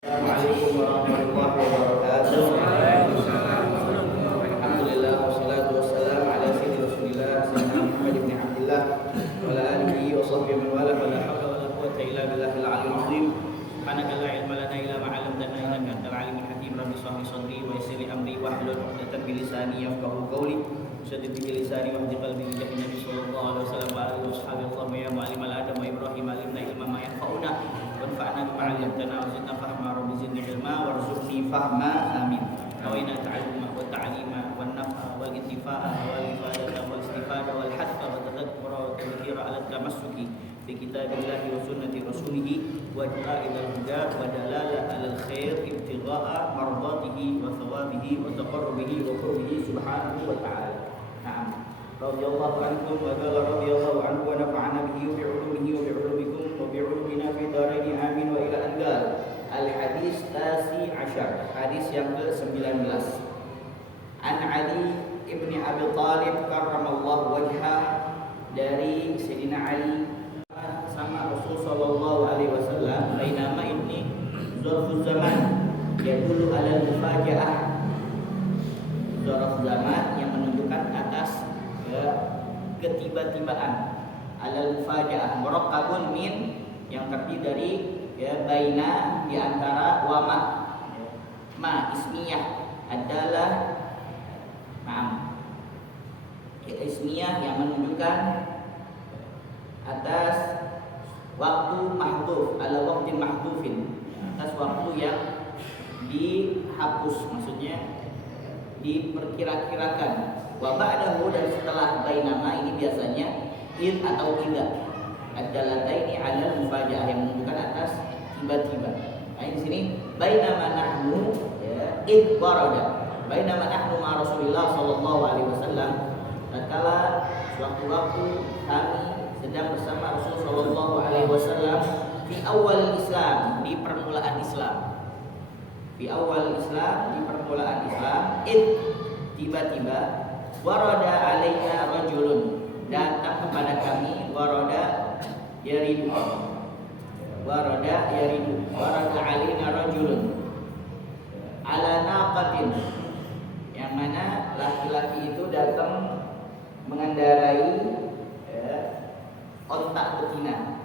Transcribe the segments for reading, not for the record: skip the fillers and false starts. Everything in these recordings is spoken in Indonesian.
Assalamualaikum warahmatullahi wabarakatuh. Alhamdulillah wassalatu wassalamu ala sayyidina Rasulillah sayyidina Muhammad ibn Abdullah wa ala alihi wa sahbihi man wala wa la hawla wa la quwwata illa billahil aliyyil azim. Subhanaka la ilma lana illa ma 'allamtana innaka antal alimul hakim. Rabbi shrah li sadri wa yassir li amri wahlul 'uqdatam min lisani yafqahu qawli. Saddid bi lisani wa hdi qalbi bi jahi Nabi sallallahu alaihi wasallam wa alihi washabihi Allahumma ya mu'allimal adam wa Ibrahim alimna ilma ma yanfa'una wanfa'na bima 'allamtana wa zidna fahma rabbi zidni ilma warzuqni fahma amin. Awina ta'alluma wa ta'lima wan naf'a wal intifa'a wal ifadata wal istifada wal hatta wa tadhakkura wa tadhkira 'ala tamassuki bi kitabillahi wa sunnati rasulih wa du'a ila al-huda wa dalala 'ala al-khair ibtigha'a mardatihi wa thawabihi wa taqarrubihi wa qurbihi subhanahu wa ta'ala. Na'am. Radhiyallahu ankum wa qala radhiyallahu anhu wa nafa'ana bihi wa bi'ulumihi wa bi'ulumikum wa bi'ulumina fi dharain amin wa ila angal. Al-hadis tasi ashar, hadis yang ke-19. An Ali ibni Abi Talib karramallahu wajhah, dari Sayyidina Ali sama Rasul sallallahu alaihi wasallam, bainama ini dzarfuz zaman yadullu ala al-mufajaah, dzarf zaman yang menunjukkan atas ketiba-tibaan, alal mufajaah, murakkabun min yang terdiri dari baina di antara wa ma ismiyah adalah ismiyah yang menunjukkan atas waktu mahdhuf, ala waqtin mahdhufin, atas waktu yang dihapus, maksudnya diperkira-kirakan. Wa ba'dahu, dan setelah bainama ini biasanya id atau idza ad-dalataini 'ala al-mufajaah yang menunjukkan atas tiba-tiba. Nah, di sini bainama nahnu id warada, bainama nahnu ma Rasulillah sallallahu alaihi wasallam, tatkala sewaktu-waktu kami sedang bersama Rasul sallallahu alaihi wasallam di awal Islam, di permulaan Islam. Di awal Islam, di permulaan Islam, id tiba-tiba warada alaina rajulun, datang kepada kami, warada yaridu, warada alaina rajulun ala naqatin, yang mana laki-laki itu datang mengendarai onta betina,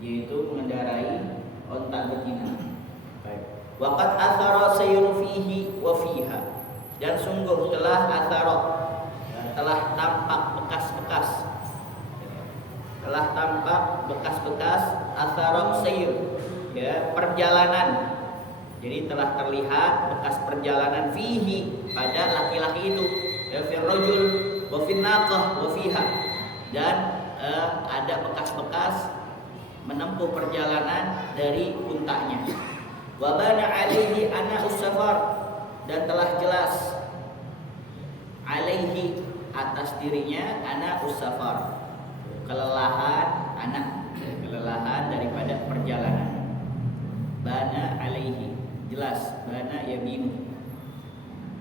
yaitu mengendarai onta betina. Waqad athara sayru fihi wa fiha, dan sungguh telah atharat, telah tampak bekas-bekas, atharat sayr, perjalanan. Jadi telah terlihat bekas perjalanan fihi, pada laki-laki itu, fir rajul wa fin naqah wa fiha, dan ada bekas-bekas menempuh perjalanan dari untanya. Wa bana alaihi ana usafar, dan telah jelas alaihi atas dirinya ana usafar, kelelahan daripada perjalanan. Bana alaihi, jelas, bana yabinu,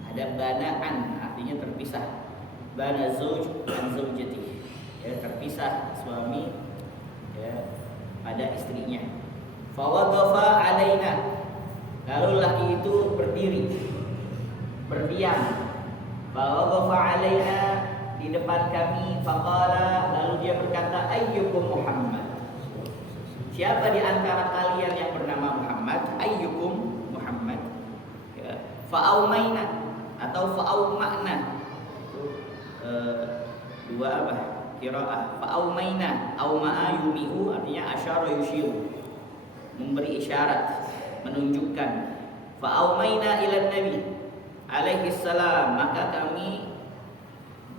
ada banaan artinya terpisah. Bana zauj an zaujati, terpisah suami pada istrinya. Fa waqafa alaina, lalu laki itu berdiri, berdiam. Fa waqafa alaina, di depan kami. Faqala, lalu dia berkata, ayyukum Muhammad, siapa di antara kalian yang bernama Muhammad? Ayyukum Muhammad. Fa'aumaina atau fa'auma'na, dua qiraah. Fa'aumaina, auma'a yumi'u, artinya asyara yushiru, memberi isyarat, menunjukkan. Fa'aumaina ilan nabi alaihi salam, maka kami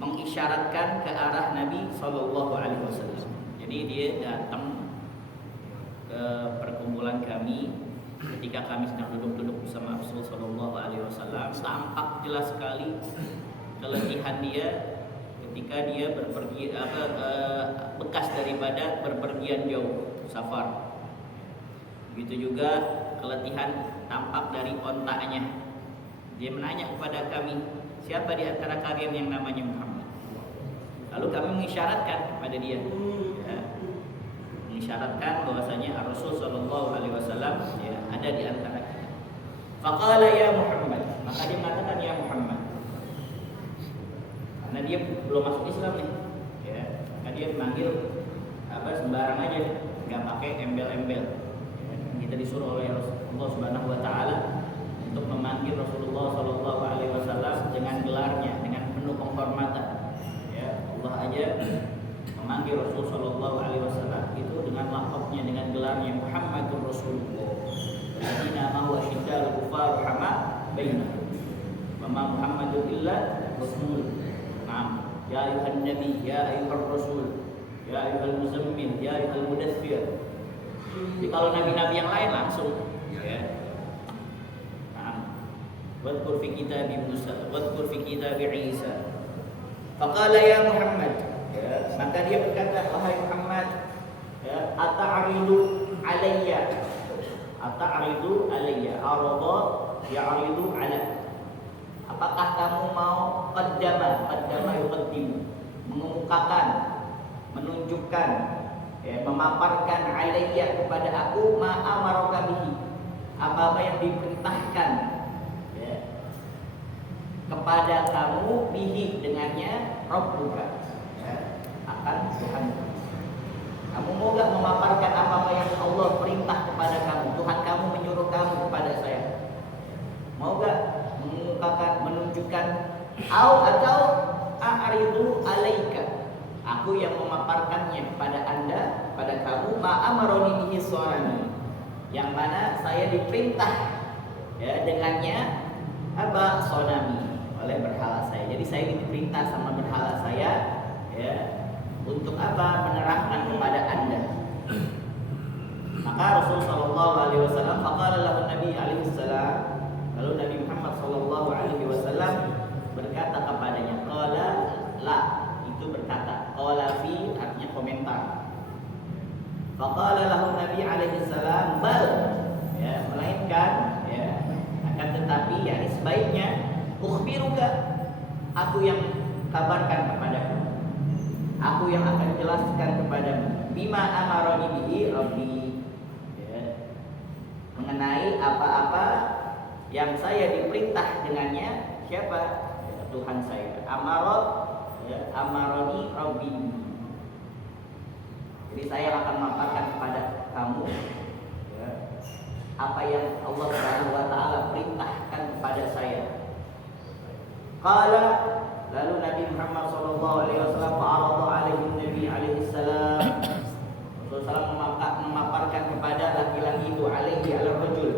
mengisyaratkan ke arah Nabi sallallahu alaihi wasallam. Jadi dia datang ke perkumpulan kami ketika kami sedang duduk-duduk bersama Rasul sallallahu alaihi wasallam. Tampak jelas sekali keletihan dia ketika dia berpergi, bekas daripada berpergian jauh, safar. Begitu juga keletihan tampak dari ontaknya. Dia menanya kepada kami, siapa di antara kalian yang namanya Muhammad? Lalu kami mengisyaratkan kepada dia, mengisyaratkan bahwasanya Rasul sallallahu alaihi wasallam ya ada di antara kita. Faqala ya Muhammad, maka dia mengatakan ya Muhammad. Karena dia belum masuk Islam nih. Ya, maka dia memanggil sembarang aja, enggak pakai embel-embel. Ya, kita disuruh oleh Allah Subhanahu wa taala untuk memanggil Rasulullah sallallahu alaihi wasallam dengan gelarnya, dengan penuh penghormatan. Ya, Allah aja memanggil Rasul sallallahu alaihi wasallam itu dengan laqabnya, dengan gelarnya Muhammadur Rasulullah. Jadi nama wa syiddaul kufar rahma bainahum. Wa ma Muhammadun illa rasul. Naam, ya ayuhan nabi, ya ayuhar rasul, ya ayuhal muzammil, ya ayuhal mudaththir. Jadi kalau nabi-nabi yang lain langsung ya. Naam. Wadhkur fi kitabi Musa, wadhkur fi kitabi Isa. Faqala ya Muhammad, ya, maka dia berkata, wahai Muhammad, ya, ata'aridu alayya, ata'aridu alayya, arada ya'aridu ala. Apakah kamu mau qaddama yuqaddimu, mengemukakan, menunjukkan, ya, memaparkan alayya kepada aku ma amaraka bihi, apa-apa yang diperintahkan ya, kepada kamu bihi dengannya Rabbuka, ya, akan Tuhan. Kamu mau gak memaparkan apa yang Allah perintah kepada kamu, Tuhan kamu menyuruh kamu kepada saya? Mau gak mengemukakan, menunjukkan atau a'ridu alaika, aku yang memaparkannya kepada anda, pada kamu, ma'amaroni bihi suarani, yang mana saya diperintah ya dengannya apa sonami, oleh berhala saya. Jadi saya diperintah sama berhala saya ya untuk apa? Menerangkan kepada anda. Maka Rasul sallallahu alaihi wasallam faqala lahu Nabi alaihi salam, lalu Nabi Muhammad sallallahu alaihi wasallam berkata kepadanya, qala la, itu berkata, qala fi artinya komentar. Faqala lahu Nabi alaihi salam bal, ya, melainkan ya, akan tetapi ya sebaiknya ukhbiruka, aku yang kabarkan kepadamu, aku yang akan jelaskan kepadamu, bima amaroni bihi rabbi, ya, mengenai apa-apa yang saya diperintah dengannya siapa? Ya, Tuhan saya. Amarot, ya, amaroni rabbi. Jadi saya akan memaparkan kepada kamu ya, apa yang Allah Subhanahu wa taala perintahkan kepada saya. Qala, lalu Nabi Muhammad sallallahu alaihi wasallam fa'arada alaihi Nabi alaihi salam, Rasulullah memaparkan kepada laki-laki itu alaihi ala rajul.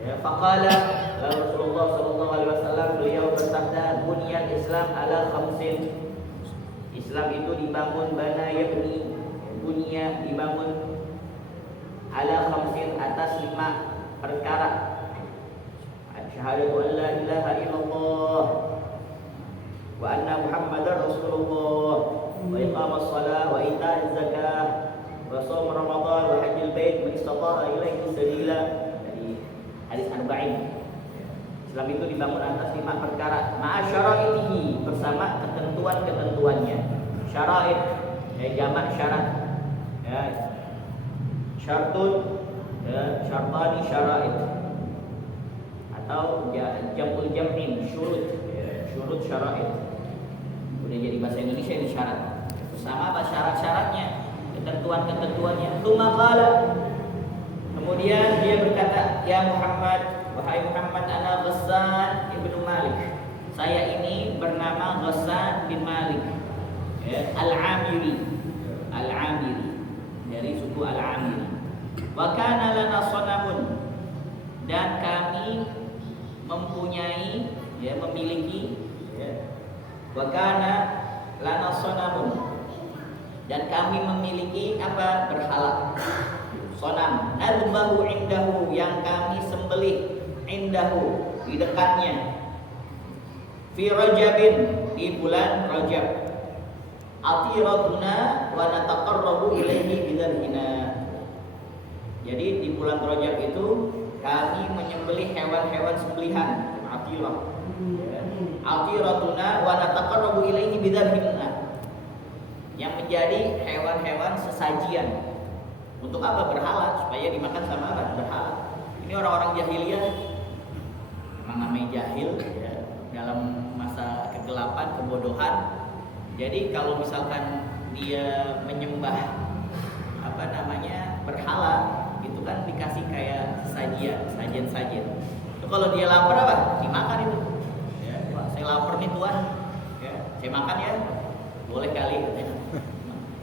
Ya, faqala, lalu Rasulullah sallallahu alaihi wasallam beliau bersabda, bunyal Islam ala khamsin. Islam itu dibangun bana yabni, bunya dibangun ala khamsin, atas 5 perkara. Syahadatu an la ilaha illallah wa anna Muhammadar Rasulullah, wa iqamas shalah, wa ita'iz zakah, wa shaum Ramadan, wa hajjil bait man istata'a ilaihi sabila. Dari hadis arba'in. Islam itu dibangun atas 5 perkara, ma'asyaraitihi, bersama ketentuan-ketentuannya. Syara'id, ya, jamak syarat. Ya, syartun, ya, syartani syara'id, atau jamul jam'in, syurut, ya, syurut syara'id. Udah jadi bahasa Indonesia ini syarat. Bersama apa syarat-syaratnya, ketentuan-ketentuannya. Tsumma qala, kemudian dia berkata, ya Muhammad, wahai Muhammad, ana Ghassan ibnu Malik, saya ini bernama Ghassan bin Malik, ya, Al-Amiri, Al-Amiri, dari suku Al-Amiri. Wa kana lana sanamun, dan kami mempunyai, ya, memiliki, ya, wa kana lana sanamun, dan kami memiliki apa? Berhala. Sonam, nadbahu indahu, yang kami sembelih, indahu, di dekatnya, fi Rajabin, di bulan Rajab, atiratuna wa nataqarrabu ilaihi bidzalhina. Jadi di bulan Rajab itu kami menyembelih hewan-hewan sembelihan, atirah, atiratuna wa nataqarrabu ilaihi bidzalhina, yang menjadi hewan-hewan sesajian Untuk apa? Berhala, supaya dimakan sama apa? Berhala. Ini orang-orang jahiliyah, memang namanya jahil ya, dalam masa kegelapan, kebodohan. Jadi kalau misalkan dia menyembah berhala, itu kan dikasih kayak sajian. Itu kalau dia lapar apa? Dimakan itu. Ya, Wah, saya lapar nih Tuhan. Ya, saya makan ya. Boleh kali.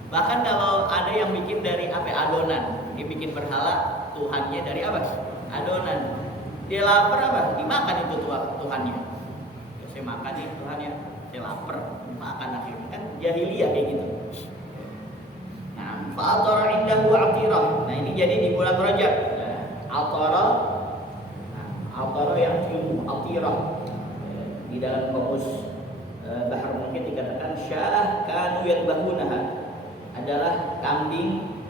Bahkan kalau ada yang bikin dari adonan, dia bikin berhala Tuhannya dari apa? Adonan. Dia lapar apa? Dimakan itu Tuhannya. Ya, saya makan nih Tuhannya. Saya lapar, makan akhirnya kan jahiliyah kayak gitu. Nah, fa'atara indahu atirah. Nah, ini jadi di bulan Rajab. Atara yang ilmu atirah. Di dalam kamus Bahar mungkin dikatakan syah kanu yadbahunaha, adalah kambing,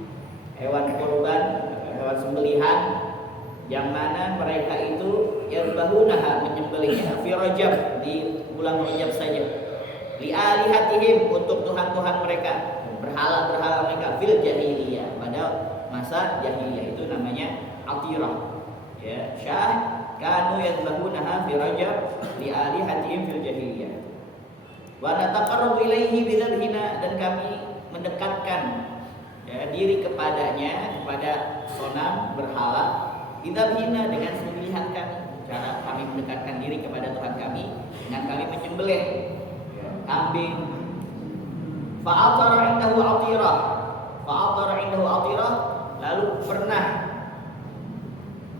hewan kurban, hewan sembelihan yang mana mereka itu yadbahunaha, menyembelihnya fi Rajab, di bulan Rajab saja. Li alihatihim, untuk tuhan-tuhan mereka, berhala-berhala mereka fil jahiliyah, pada masa jahiliyah, itu namanya atirah. Ya, syah kanu yadbahunaha fi Rajab li alihatihim fil jahiliyah. Wa nataqarrabu ilaihi bidzabhina, dan kami mendekatkan ya, diri kepadanya, kepada sonam berhala, bidzabhina, dengan sembelihan kami. Cara kami mendekatkan diri kepada Tuhan kami dengan kami menyembelih ya, kambing. Fa'atara indahu atirah, lalu pernah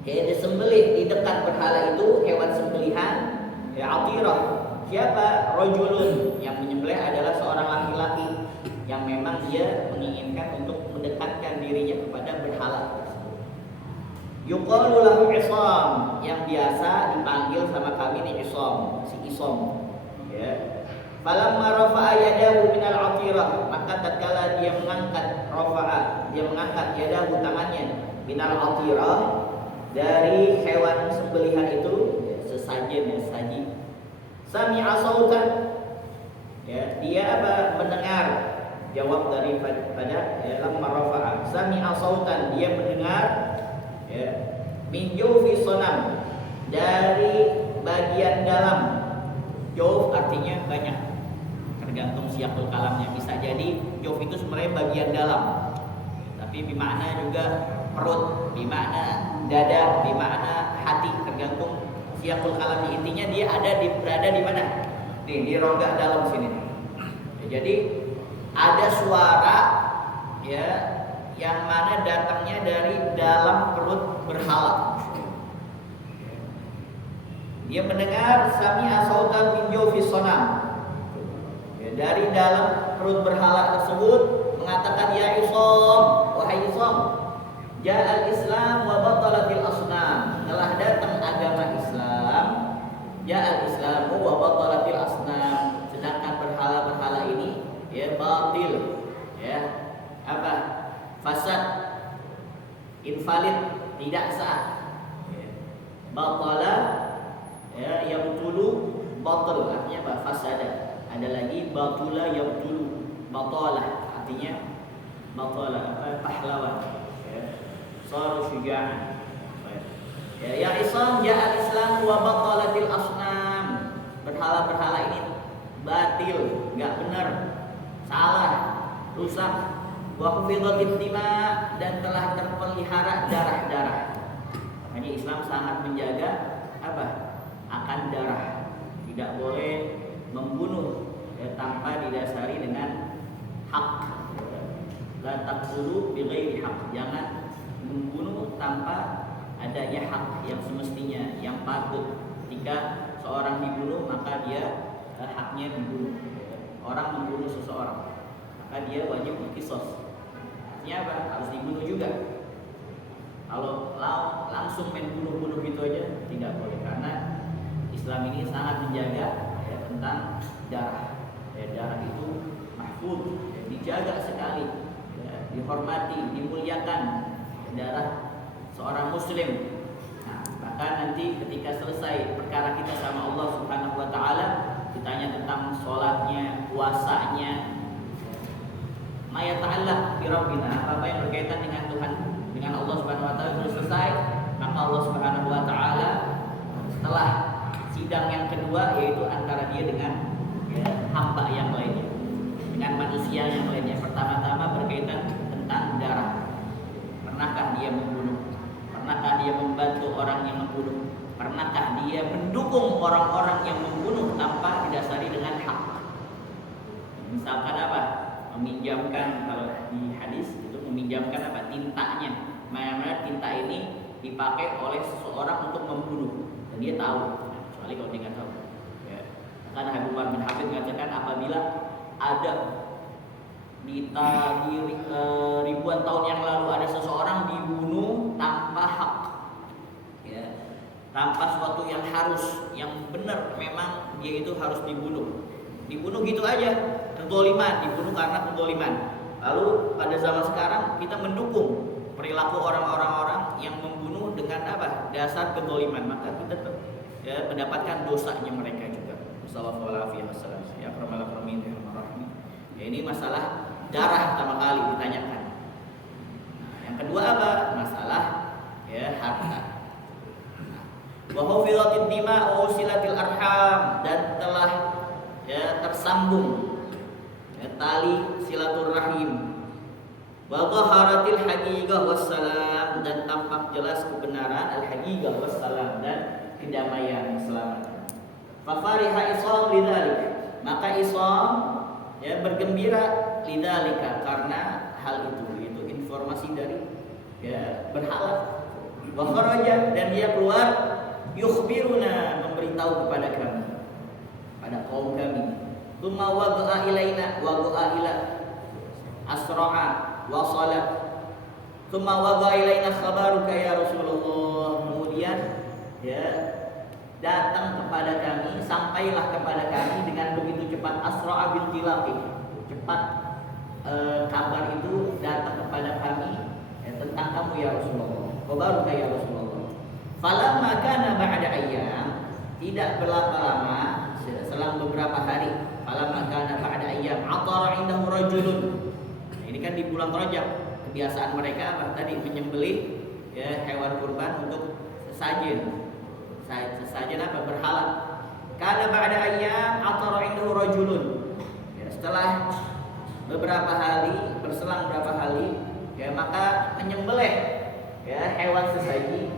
disembelih di dekat berhala itu hewan sembelihan ya, atirah. Siapa? Rajulun, yang menyembelih adalah seorang laki-laki yang memang dia menginginkan untuk mendekatkan dirinya kepada berhala tersebut. Yuqalu lahu Isam, yang biasa dipanggil sama kami ini Isam, si Isam. Ya. Falamma rafa'a yadahu minal atirah, maka tatkala dia mengangkat yadahu, tangannya, minal atirah, dari hewan sembelihan itu, ya, sesajen ya, saji. Sami'a sautan, ya, dia apa? Mendengar. Jawab daripada ya, lamma rafa'a. Sami'a sautan, dia mendengar ya, min jawfi sonam, dari bagian dalam. Jawf artinya banyak, tergantung siyaqul kalamnya. Bisa jadi jawf itu sebenarnya bagian dalam, tapi bimakna juga perut, bimakna dada, bimakna hati, tergantung siyaqul kalamnya. Intinya dia berada di mana? Nih, di rongga dalam sini. Ya, jadi ada suara ya, yang mana datangnya dari dalam perut berhala. Dia mendengar sami'a sautan min jawfi sonam, ya, dari dalam perut berhala tersebut, mengatakan ya Isam, wahai Isam, ja'al Islam wa batalatil asnam, telah datang agama Islam, ja'al Islam wa batalatil asnam, sedangkan berhala-berhala ini ya batil, ya apa? Fasad, invalid, tidak sah. Ya. Batala ya, yabtulu, batal artinya apa? Fasada. Ada lagi batula yabtulu, batala artinya batala, pahlawan. Ya. Saru syuja'an. Ya Islam, ja'al Islam wa batalatil asnam. Berhala-berhala ini batil, enggak benar, salah, rusak. Wa hufidhatit dima, dan telah terpelihara darah-darah. Makanya Islam sangat menjaga apa? Akan darah. Tidak boleh membunuh ya, tanpa didasari dengan hak. La taqtulu bighairi haq. Jangan membunuh tanpa adanya hak yang semestinya, yang patut. Jika seorang dibunuh, maka dia haknya dibunuh. Orang membunuh seseorang, maka dia wajib dikisos. Artinya apa? Harus dibunuh juga. Kalau langsung main bunuh-bunuh gitu aja tidak boleh, karena Islam ini sangat menjaga ya, tentang darah. Ya, darah itu mahfuz, ya, dijaga sekali, ya, dihormati, dimuliakan, ya, darah seorang muslim. Nah, bahkan nanti ketika selesai perkara kita sama Allah Subhanahu wa taala, ditanya tentang sholatnya, puasanya, ma yata'allaq bi rabbina, apa yang berkaitan dengan Tuhan, dengan Allah Subhanahu wa taala sudah selesai, maka Allah Subhanahu wa taala setelah sidang yang kedua yaitu antara dia dengan hamba yang lainnya, dengan manusia yang lainnya. Pertama-tama berkaitan tentang darah. Pernahkah dia membunuh? Pernahkah dia membantu orang yang membunuh? Pernahkah dia mendukung orang-orang yang membunuh tanpa didasari dengan hak? Misalkan apa? Meminjamkan, kalau di hadis itu meminjamkan apa? Tintanya. Mana tinta ini dipakai oleh seseorang untuk membunuh dan dia tahu, kecuali kalau dia nggak tahu. Ya. Karena Habib Umar bin Habib mengatakan apabila ada di ribuan tahun yang lalu ada seseorang dibunuh tanpa hak, ya, tanpa suatu yang harus, yang benar, memang dia itu harus dibunuh gitu aja, kezaliman, dibunuh karena kezaliman. Lalu pada zaman sekarang kita mendukung perilaku orang-orang yang membunuh dengan apa? Dasar kezaliman, maka kita mendapatkan dosanya mereka juga. Sallallahu alaihi wasallam. Ya akramal akramin ya rahmi. Ya, ini masalah darah pertama kali ditanyakan. Nah, yang kedua apa? Masalah harta. Wa hufizatil dima wa usilatil arham, dan telah tersambung tali silaturahim. Wa dhaharatil haqiqah wassalam, dan tampak jelas kebenaran al-haqiqah wassalam, dan kedamaian, keselamatan. Fa fariha Isam lidzalik, maka Isam bergembira lidzalika, karena hal itu informasi dari berhala. Wa kharaja, dan dia keluar, yukhbiruna, memberitahu kepada kami, pada kaum kami. Tsumma waqa'a ilaina, waqa'a ila asra'a wa salat. Tsumma waqa'a ilaina khabaruka ya Rasulullah. Kemudian datang kepada kami, sampailah kepada kami dengan begitu cepat, asra'a bil tilaqi, cepat kabar itu datang kepada kami tentang kamu ya Rasulullah. Khabaruka ya Rasulullah. Falamma kana ba'da ayyam, tidak berapa lama, selang beberapa hari. Falamma kana ba'da ayyam atara indahu rajulun. Ini kan di bulan Rajab, kebiasaan mereka apa tadi? Menyembelih hewan kurban untuk sesajen. Sesajen apa? Berhala. Kana ba'da ayyam atara indahu rajulun. Setelah beberapa hari, berselang beberapa hari, maka menyembelih hewan sesaji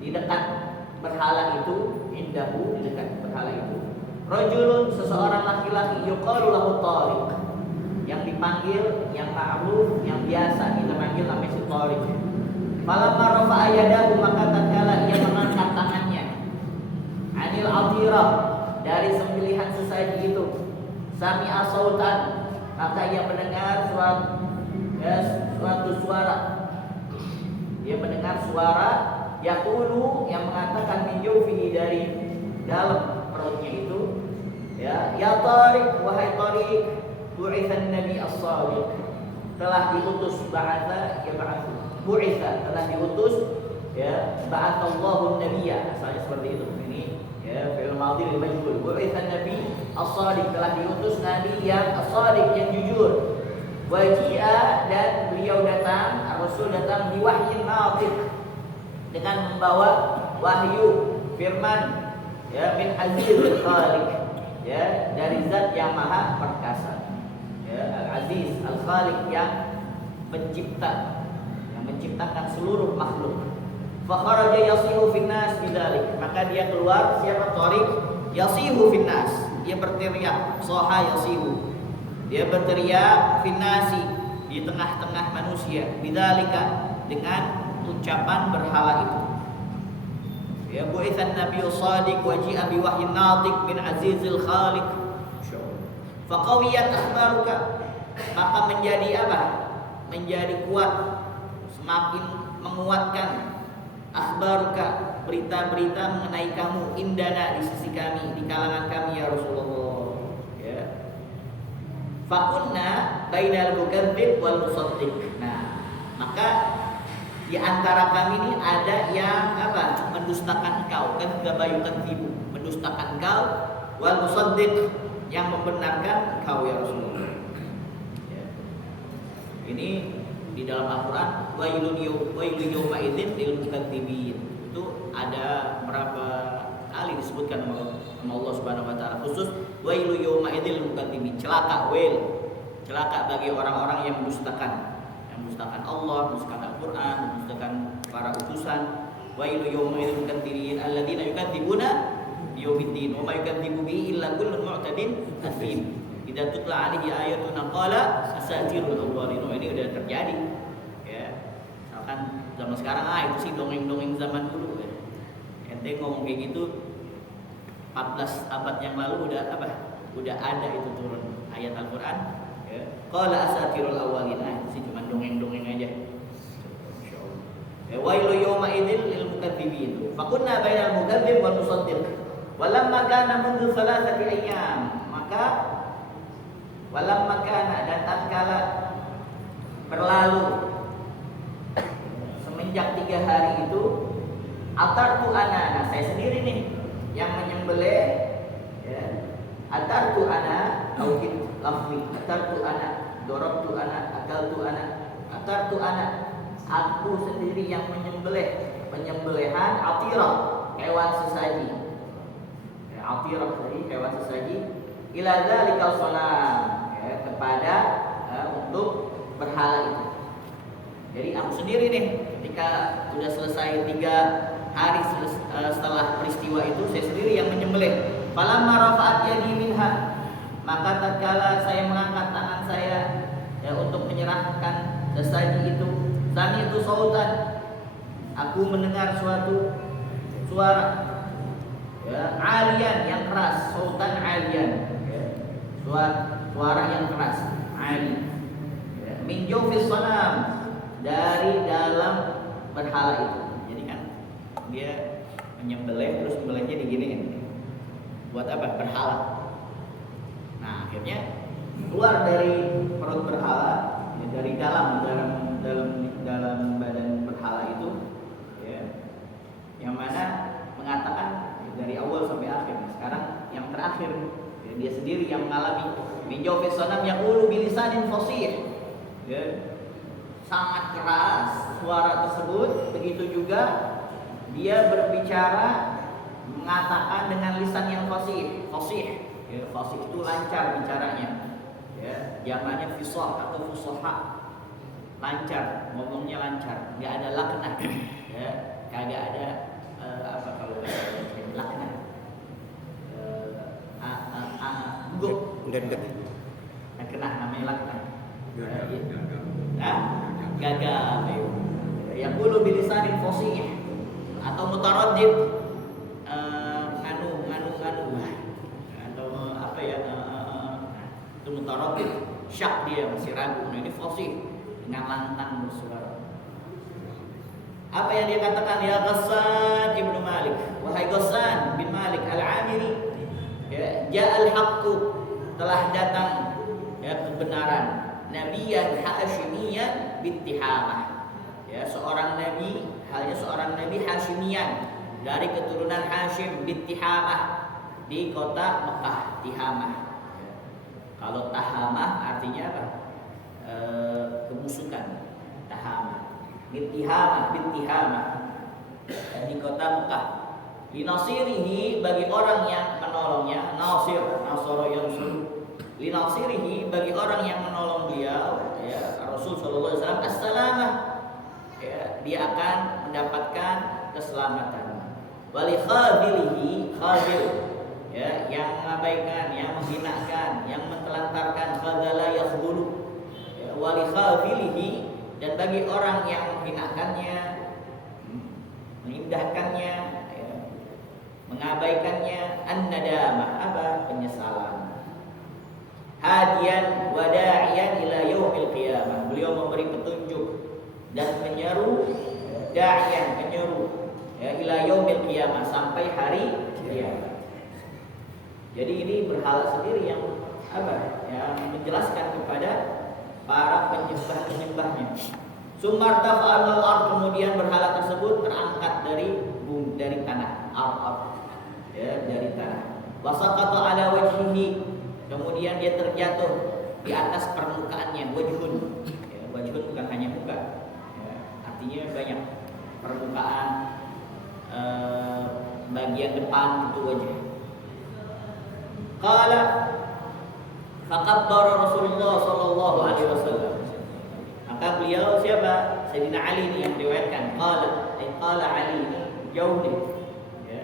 di dekat berhala itu, indahu, di dekat berhala itu, rajulun, seseorang laki-laki, yuqalu lahu Tariq, yang dipanggil, yang ma'ruf, yang biasa kita panggil namanya si Tariq. Falamma rafa'a yadahu, maka tatkala ia mengangkat tangannya, anil atirah, dari sembelihan sesaji itu, sami'a sautan, maka ia mendengar suatu suara. Dia mendengar suara yaqulu, yang mengatakan min jawfihi, dari dalam perutnya itu, ya Tariq, wahai Tariq, bu'ithan nabi as-sadiq, telah diutus, ba'atha yab'athu, bu'itha, telah diutus, ba'athallahu nabiyya, asalnya seperti itu. Ini fi'il madhi lil majhul. Bu'ithan nabi as-sadiq, telah diutus nabi yang as-sadiq, yang jujur. Waji'a, dan beliau datang, Rasul datang, biwahyin natiq, dengan membawa wahyu, firman, min azizil khaliq, dari zat yang maha perkasa, al-aziz al-khaliq, yang mencipta, yang menciptakan seluruh makhluk. Fa kharaja yasihu finnas bidzalik, maka dia keluar, siapa? Tariq, yasihu finnas, dia berteriak, soha yasihu, dia berteriak, finnasi, di tengah-tengah manusia, bidzalika, dengan ucapan berhala itu. Ya bu'itsan nabiyyu shadiq wa ji'a bi wahyin natiq min azizil khaliq. Fa qawiyat akhbaruka, maka menjadi apa? Menjadi kuat, semakin menguatkan, akhbaruka, berita-berita mengenai kamu, indana, di sisi kami, di kalangan kami ya Rasulullah. Ya. Fa kunna bainal mukadzdzib wal musaddiq. Nah, maka di antara kami ini ada yang apa? Mendustakan engkau, kan gabayukan tibu, mendustakan engkau, wal musaddiq, yang membenarkan engkau ya Rasulullah. Ini di dalam Al-Qur'an wailun yawma idzin lil mukadzibin. Itu ada berapa kali disebutkan sama Allah Subhanahu wa taala, khusus wailu yawma idzil mukadzibin, celaka bagi orang-orang yang mendustakan Allah, mendustakan Al-Qur'an, mendustakan para utusan. Wailu yawma idzil mukadzibin alladzina yukadzibuna biyaumiddin wa ma yukadzibu bihi illa kullun mu'tadin athim. Idza tutla alaihi ayatuna qala asatirul awwalin. Ini udah terjadi. Ya. Misalkan zaman sekarang itu sih dongeng-dongeng zaman dulu ya. Ente ngomong kayak gitu 14 abad yang lalu udah ada itu turun ayat Al-Qur'an ya. Qala asatirul awwalin. Itu sih cuma dongeng-dongeng aja. Masyaallah. Ya wailu yawma idzil lil mukadzibin. Fakunna bainal mukadzib wal musaddiq. Walamma kana mundu salasati ayyam. Maka walamma kana, dan tatkala berlalu semenjak 3 hari itu, atartu ana, saya sendiri nih yang menyembelih ya. Atartu ana tauhid lafzi, atartu ana, darabtu ana, akaltu ana. Atartu ana, aku sendiri yang menyembelih penyembelihan atirah, hewan sesaji. Atirah tadi hewan sesaji, ila dzalikal sanam, ya, kepada untuk berhala itu. Jadi aku sendiri nih ketika sudah selesai 3 hari setelah peristiwa itu, saya sendiri yang menyembelih. Falamma rafa'at yadi minha, maka tatkala saya mengangkat tangan saya ya, untuk menyerahkan sesaji itu, sami itu sautan, aku mendengar suatu suara ya, alian yang keras, sautan alian ya, suara yang keras, ali ya, min jawfis sanam, dari dalam berhala itu. Jadi kan dia menyembelih, terus sembelihnya diginiin. Buat apa? Berhala. Nah, akhirnya keluar dari perut berhala, ya, dari dalam badan berhala itu ya, yang mana mengatakan dari awal sampai akhir. Sekarang yang terakhir ya, dia sendiri yang mengalami min jawfis sanam yaqulu bilisanin fasih ya, sangat keras suara tersebut. Begitu juga dia berbicara, mengatakan dengan lisan yang fasih ya, fasih itu lancar bicaranya ya, zamannya fisah atau fusaha, lancar ngomongnya, lancar, nggak ada laknah ya, kagak ada apa kalau laknah enggak kena namanya laknah gagal yang bulu bilisanin fasih atau mutaraddid atau apa ya, itu mutaraddid, syak, dia masih ragu. Nah, ini fasih dengan lantang bersuara. Apa yang dia katakan? Ya Ghassan ibnu Malik, wahai Ghassan bin Malik al-Amiri, ya, ja'al haqqu, telah datang ya kebenaran, nabiyan hasyimiyan bittihamah, ya, seorang nabi, halnya seorang nabi Hashimian dari keturunan Hashim, bittihamah, di kota Mekah, Tihamah. Kalau Tahamah artinya apa? Kebusukan. Tahamah. Bittihamah di kota Mekah. Linasirihi, bagi orang yang menolongnya, nasir, nasara yansur. Linasirihi, bagi orang yang menolong beliau, ya, Rasul sallallahu alaihi wasallam, as-salamah, ya, dia akan mendapatkan keselamatan. Wali khadilihi, khadil, ya, yang mengabaikan, yang menghinakan, yang mentelantarkan, khadala yakhdulu, ya, wali khadilihi, dan bagi orang yang menghinakannya, mengindahkannya, ya, mengabaikannya, an-nadamah, apa? Penyesalan. Hadiyan wa da'iyan ila yaumil qiyamah, beliau memberi petunjuk dan menyeru, da'iyan, menyeru ya, ila yaumil qiyamah, sampai hari kiamat. Jadi ini berhala sendiri yang apa? Yang menjelaskan kepada para penyembah-penyembahnya. Sumartafa'al ard, kemudian berhala tersebut terangkat dari bumi, dari tanah, ard, ya, dari tanah. Wasaqata ala wajhihi, kemudian dia terjatuh di atas permukaannya, wajhun, ya, Wajhun bukan hanya muka, ya, artinya banyak permukaan, bagian depan itu wajah. Qala faqabbara Rasulullah sallallahu alaihi wasallam. Maka beliau siapa? Sayyidina Ali ini yang riwayatkan. Qala Ali ini jauh nih. Ya.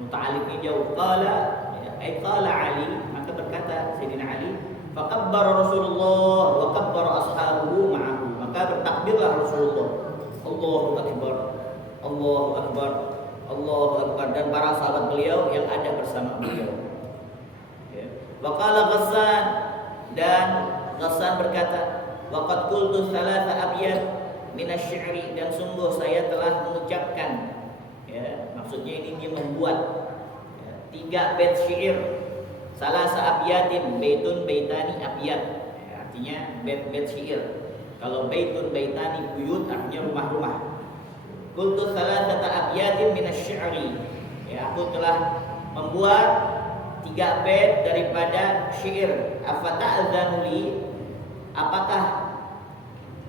Muta'alliqnya jauh. Qala Ali, maka berkata Sayyidina Ali, faqabbara Rasulullah wa qabbara ashabuhu ma'ahu. Maka bertakbirlah Rasulullah. Allahu akbar. Allahu akbar. Allahu akbar, dan para sahabat beliau yang ada bersama beliau. Wa qala Ghassan, dan Ghassan berkata, waqad qultu thalatha abyad minasy-syi'ri, dan sungguh saya telah mengucapkan, ya, maksudnya ini dia membuat, ya, 3 bait syair. Salasa abyatin, baitun baitani abyad, ya, artinya bait syair. Kalau baitun baitani buyut artinya rumah-rumah. Qultu thalathata abyatin minasy-syi'ri, ya, aku telah membuat 3 bait daripada syair. Afata'dzanu li, apakah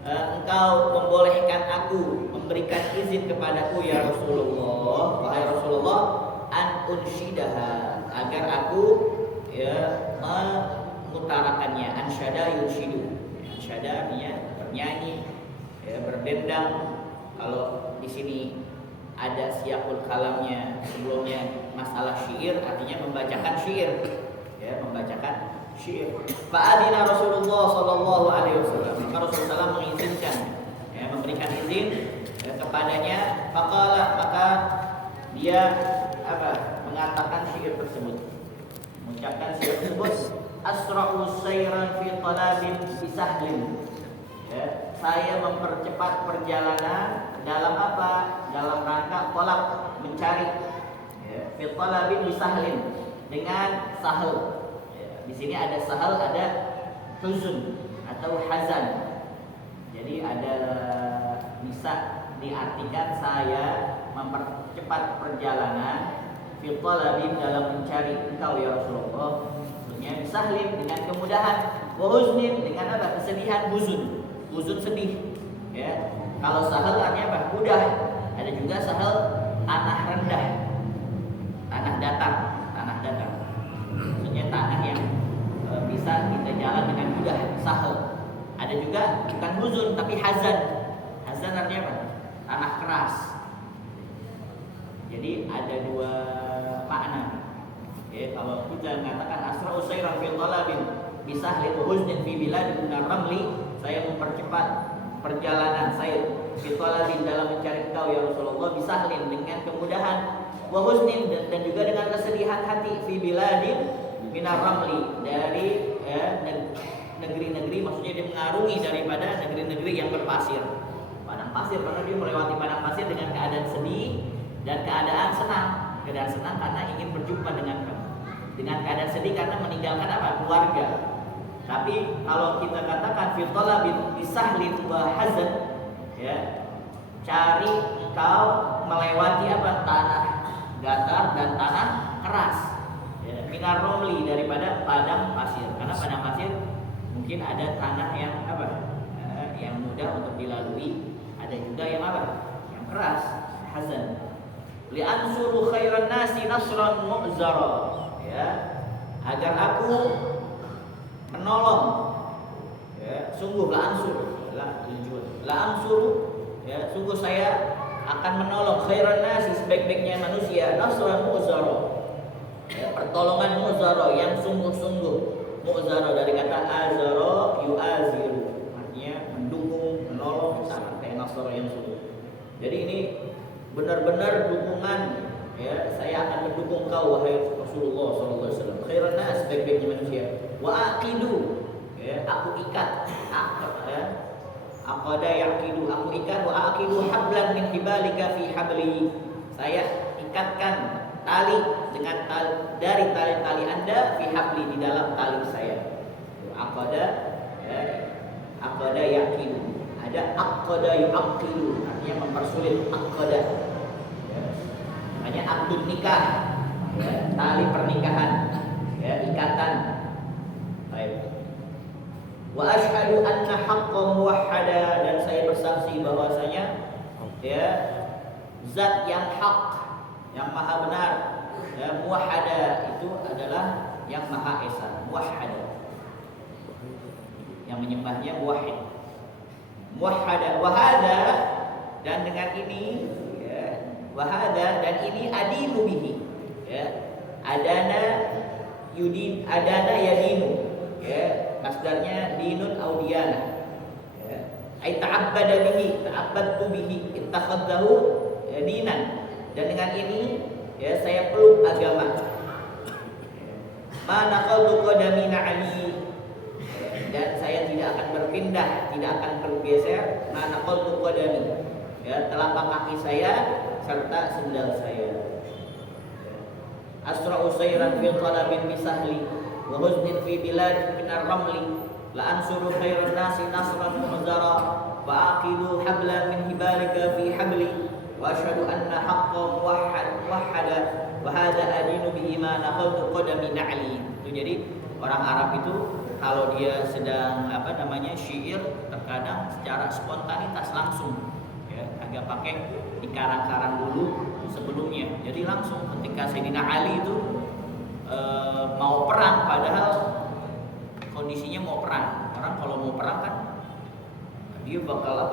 engkau membolehkan aku, memberikan izin kepadaku ya Rasulullah, wahai Rasulullah, an unsyidaha, agar aku, ya, mengutarakannya. Ansyada yunsyidu, ansyada artinya bernyanyi, ya, berdendang. Kalau di sini ada siyaqul kalamnya, sebelumnya masalah syair, artinya membacakan syair, ya, membacakan syair. Fa'adina Rasulullah sallallahu alaihi wasallam, maka Rasulullah mengizinkan, ya, memberikan izin, ya, kepadanya. Maka dia mengatakan syair tersebut, mengucapkan syair tersebut. Asra'u sayran fi talabin bisahlin, ya, saya mempercepat perjalanan dalam apa? Dalam rangka tolak, mencari, ya, fi talabin bisahlin, dengan sahal. Di sini ada sahal, ada huzun atau hazan. Jadi ada, bisa diartikan saya mempercepat perjalanan fi talabin, dalam mencari engkau ya Rasulullah. Maksudnya bisahlin, dengan kemudahan, wa huznin, dengan apa? Kesedihan. Huzun sedih, ya. Kalau sahal artinya apa? Mudah. Ada juga sahal tanah rendah, tanah datar. Maksudnya tanah yang bisa kita jalan dengan mudah, sahal. Ada juga bukan huzun tapi hazan. Hazan artinya apa? Tanah keras. Jadi ada 2 makna. Ya, kalau kita mengatakan asra'u sayran fil talabin bisahlin wa huznin fi biladin ramli, saya mempercepat perjalanan saya fi talabin, dalam mencari engkau ya Rasulullah, bisahlin, dengan kemudahan, wa huznin, dan juga dengan kesedihan hati, fi biladin minar ramli, dari, ya, negeri-negeri, maksudnya dia mengarungi daripada negeri-negeri yang berpasir, padang pasir, karena dia melewati padang pasir dengan keadaan sedih dan keadaan senang. Keadaan senang karena ingin berjumpa dengan kamu, dengan keadaan sedih karena meninggalkan apa? Keluarga. Tapi kalau kita katakan fi talabin bisahlin wa hazan, ya, cari engkau melewati apa? Tanah datar dan tanah keras, ya, minar romli, daripada padang pasir. Karena padang pasir mungkin ada tanah yang apa? Yang mudah untuk dilalui, ada juga yang apa? Yang keras, hazan. Li'ansuru khairan nasi nasran mu'zara, ya, agar aku menolong, ya, sungguh la'ansuru, ya, sungguh saya akan menolong khairan nasi, sebaik-baiknya manusia, nasran mu'zara, ya, pertolongan mu'zara, yang sungguh-sungguh. Mu'zara dari kata azara yu'aziru, artinya mendukung, menolong, sama kayak nasr yang sungguh. Jadi ini benar-benar dukungan, ya, saya akan mendukung kau wahai Rasulullah sallallahu alaihi wasallam. Khairan nas, sebaik-baiknya manusia. Wa aqidu, ya, aku ikat, aqada yaqidu, aku ikat, wa aqidu hablan min hibalika fi habli, saya ikatkan tali dengan dari tali-tali Anda, fi habli, di dalam tali saya. Aqada, ya, aqada yaqidu. Ada aqada yu'aqidu, artinya mempersulit. Aqada, ya, makanya akdun nikah, ya, tali pernikahan, ya, ikatan. Baik. Wa asyhadu anna haqqan muwahhada, dan saya bersaksi bahwasanya ya zat yang hak, yang maha benar, ya, muwahhada itu adalah yang maha esa, muwahhada, yang menyembahnya muwahhid, muwahhada. Wahada, dan dengan ini ya, wahada, dan ini adinu bihi, ya, adana yudin, adana yadinu, ya, masdarnya dinun audiyana, ya, ay ta'abbada bihi, ta'abbadtu bihi, ittakhadhahu ya, dinan, dan dengan ini ya saya peluk agama. Ma naqaltu qadami ali, dan saya tidak akan berpindah, tidak akan bergeser. Ma naqaltu qadami, ya, telapak kaki saya serta sendal saya. Asra'u sayran fi talabin bisahli wa huznin fi bilad min ar-ramli, la ansuru khairan nasi nasran mu'zara wa aqidu hablan min hibalika fi habli wa asyhadu anna haqqan wahhada wa hadha adinu bihi ma naqaltu qadami na'li. Itu jadi orang Arab itu kalau dia sedang syair, terkadang secara spontanitas langsung ya, agak pakai dikarang-karang dulu sebelumnya. Jadi langsung ketika Sayyidina Ali itu mau perang, padahal kondisinya mau perang. Orang kalau mau perang kan dia bakal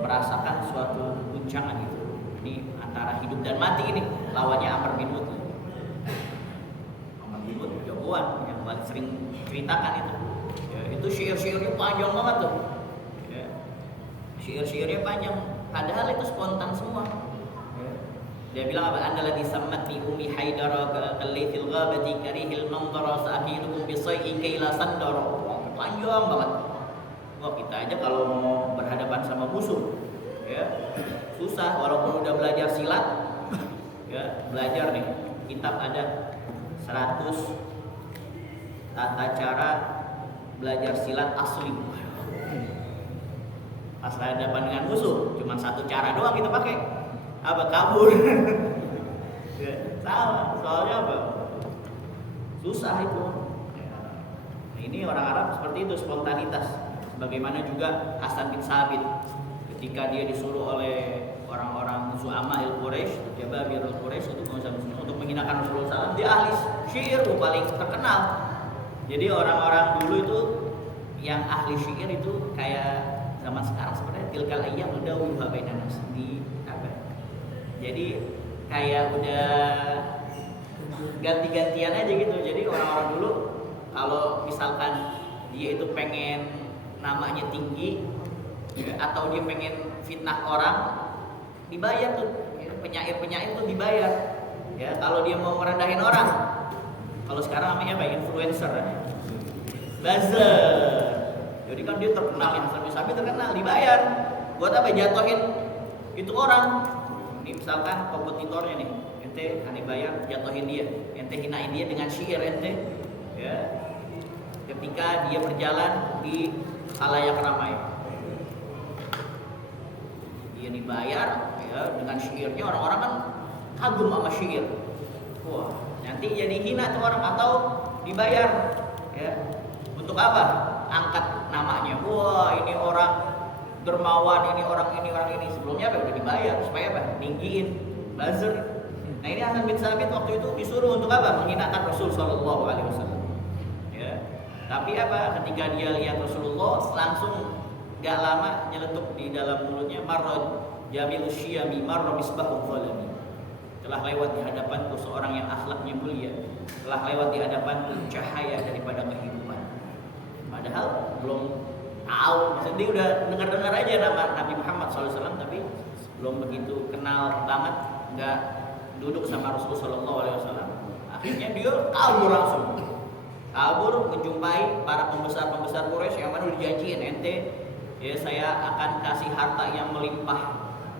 merasakan suatu guncangan gitu. Ini antara hidup dan mati ini. Lawannya Amr bin Wud. Amr bin Wud jagoan yang paling sering ceritakan itu. Ya, itu syair-syairnya panjang banget tuh. Ya. Syair-syairnya panjang, padahal itu spontan semua. Dia bilang apa? Andaladzi sammatni ummi haidara kalaithil ghabati karihil mandara sa'kilukum bisayyi kaila sandara. Panjang banget. Wah, kita aja kalau mau berhadapan sama musuh ya susah, walaupun udah belajar silat ya, belajar nih kitab ada 100 tata cara belajar silat asli. Pas hadapan dengan musuh cuma satu cara doang kita pakai, apa? Kabur. Ya, salah, soalnya apa? Susah itu. Nah, ini orang Arab seperti itu, spontanitas. Bagaimana juga Hasan bin Sabit ketika dia disuruh oleh orang-orang Zu'ama'il Quraisy, Jababirul Quraisy itu untuk menghinakan Rasulullah SAW, dia ahli syair paling terkenal. Jadi orang-orang dulu itu yang ahli syair itu kayak zaman sekarang sebenarnya tilkal ayyam nudawiluha bainan nas di apa? Jadi kayak udah ganti-gantian aja gitu. Jadi orang-orang dulu kalau misalkan dia itu pengen namanya tinggi ya, atau dia pengen fitnah orang, dibayar tuh ya, penyair-penyair tuh dibayar ya. Kalau dia mau merendahin orang, kalau sekarang namanya apa? Influencer ya. Buzzer. Jadi kan dia terkenal, yang Hasan terkenal, dibayar buat apa? Jatuhin itu orang. Ini misalkan kompetitornya nih, ente aneh bayar jatuhin dia, ente hinain dia dengan syair ente ya. Ketika dia berjalan di khalayak ramai, dia dibayar ya, dengan syairnya, orang-orang kan kagum sama syair. Wah, nanti jadi hina tuh orang, atau dibayar ya. Untuk apa? Angkat namanya. Wah, ini orang dermawan, ini orang ini. Sebelumnya apa? Udah dibayar supaya apa? Ninggiin, buzzer. Nah, ini Hasan bin Sabit waktu itu disuruh untuk apa? Menghinakan Rasul sallallahu alaihi wasallam. Ya. Tapi apa? Ketika dia lihat Rasulullah, langsung gak lama nyeletuk di dalam mulutnya, marrad jamil syiyami marra misbahul zalimi. Telah lewat di hadapanku seorang yang akhlaknya mulia, telah lewat di hadapanku cahaya daripada kehidupan. Padahal belum tahu, maksudnya dia udah dengar-dengar aja nama Nabi Muhammad SAW, tapi belum begitu kenal banget, nggak duduk sama Rasulullah SAW. Akhirnya dia kabur langsung, kabur menjumpai para pembesar Quraisy yang mana udah dijanjiin, ente ya saya akan kasih harta yang melimpah,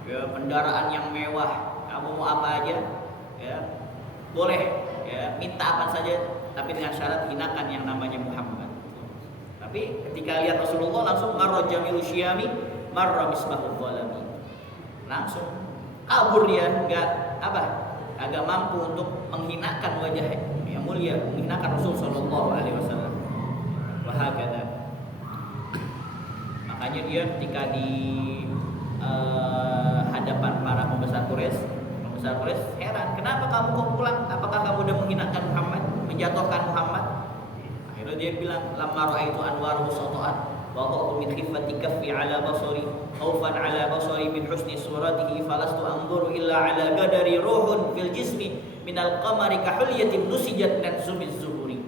ya, kendaraan yang mewah, kamu mau apa aja, ya boleh, ya minta apa saja, tapi dengan syarat hinakan yang namanya Muhammad. Tapi ketika lihat Rasulullah langsung marra jamilu syiyami marra misbahul zalami, langsung kabur dia, agak mampu untuk menghinakan wajah yang mulia, menghinakan Rasul sallallahu alaihi wasallam. Wahakadha Makanya dia ketika di hadapan para pembesar Quraisy heran, kenapa kamu kok pulang? Apakah kamu udah menghinakan Muhammad, menjatuhkan Muhammad? Akhirnya dia bilang, lamma ra'aitu anwaru sata'at wa dha'tu min khiffati kaffi ala basari khawfan ala basari min husni suratihi falastu anzuru illa ala qadari ruhun fil jismi minal qamari kahulyatin nusijat dan sumiz zuhuri.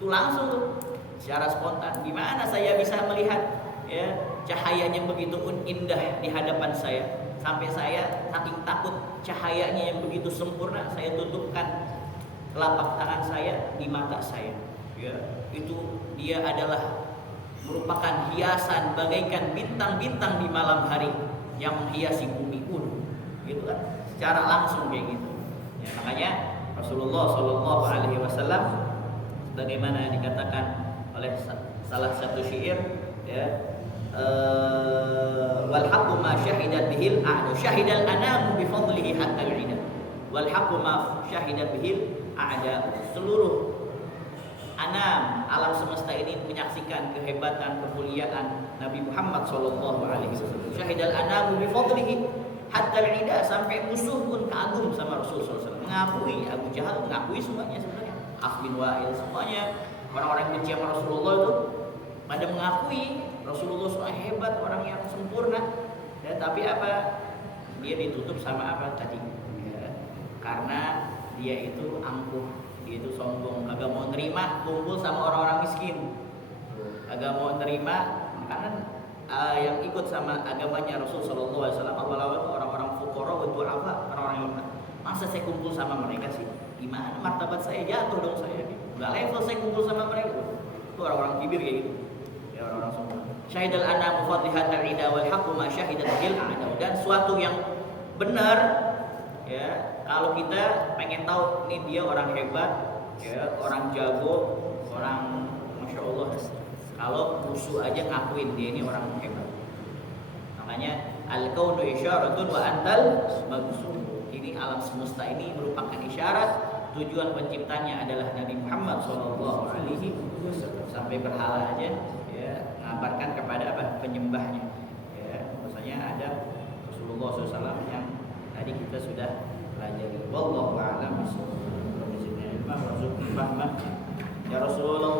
Itu langsung tuh secara spontan, gimana saya bisa melihat ya cahayanya begitu indah di hadapan saya, sampai saya saking takut cahayanya yang begitu sempurna, saya tutupkan telapak tangan saya di mata saya. Ya, itu dia adalah merupakan hiasan bagaikan bintang-bintang di malam hari yang menghiasi bumi pun, gitu kan? Secara langsung kayak gitu. Ya, makanya Rasulullah Shallallahu Alaihi Wasallam, bagaimana dikatakan oleh salah satu syair, ya. Wal haqqu ma syahidat bihil a'da syahidal anamu bi fadlihi hatta al-'ida wal haqqu ma syahidat bihil a'da. Seluruh anam alam semesta ini menyaksikan kehebatan kemuliaan Nabi Muhammad sallallahu alaihi wasallam. Syahidal anamu bi fadlihi hatta al-'ida, sampai musuh pun kagum sama Rasul sallallahu alaihi wasallam. Mengakui, Abu Jahal mengakui semuanya sebenarnya. As bin Wa'il, semuanya orang-orang benci sama Rasulullah itu pada mengakui Rasulullah SAW hebat, orang yang sempurna. Ya, tapi apa? Dia ditutup sama apa tadi? Ya, karena dia itu angkuh, dia itu sombong, agak mau nerima kumpul sama orang-orang miskin, agak mau nerima karena yang ikut sama agamanya Rasul Sallallahu Alaihi Wasallam awal-awal itu orang-orang fuqara, du'afa, orang-orang yang lemah. Masa saya kumpul sama mereka sih? Gimana martabat saya jatuh dong saya? Gak level saya kumpul sama mereka. Itu orang-orang kibir kayak gitu. Ya, orang-orang sombong. Syahidal anamu fadlihat al-'ida wal haqqu ma syahidat bil a'da. Dan suatu yang benar, ya, kalau kita pengen tahu nih dia orang hebat, ya, orang jago, orang masya Allah. Kalau musuh aja ngakuin dia ini orang hebat. Makanya al-kaunu isyaratun wa antal maghsum. Ini alam semesta ini merupakan isyarat, tujuan penciptanya adalah Nabi Muhammad sallallahu alaihi wasallam. Sampai berhala aja mengabarkan kepada apa? Penyembahnya. Ya, maksudnya ada Rasulullah SAW yang tadi kita sudah pelajari. Wallahu a'lam bishawab. Ya Rasulullah.